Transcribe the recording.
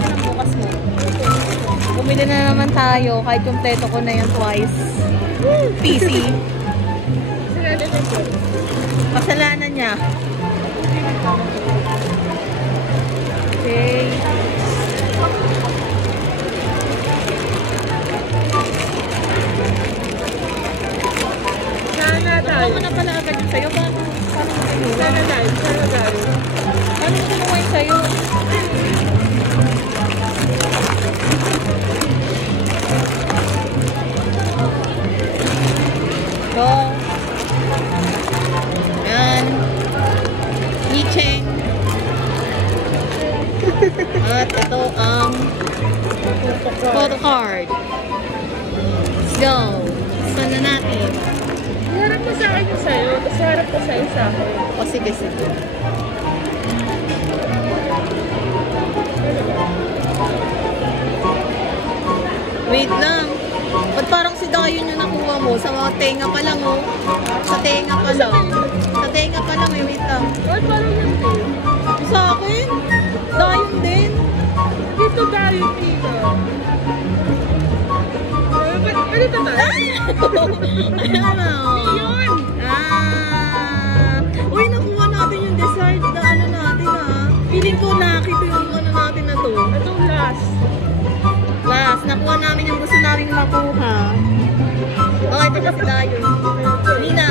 Anong bukas mo? Bumili na naman tayo kahit kompleto ko na yan twice. PC. Kasalanan niya. Okay. Ano mo na pala agad yung sa'yo? Paano mo kinuha? Paano mo kinuha yung sa'yo? So, yan. Yicheng. At ito ang photo card. Let's go. Saan na natin? Harap mo sa akin yung sa'yo, tapos harap ko sa'yo sa akin. O sige, sige. Wait lang. Ba't parang si Dayon yung nakuha mo? Sa mga tenga pa lang, oh. Sa tenga pa lang. Sa tenga pa lang, eh. Wait lang. Ba't parang yung tayo? Sa akin? Dayon din. Dito tayo, dito. Ano ito tayo? Ano? Yun! Uy, nakuha natin yung dessert na ano natin, ah. Feeling ko nakita yung ano natin na to. Itong last. Last, nakuha namin yung gusto namin makuha. Okay, ito na si Dayon. Nina.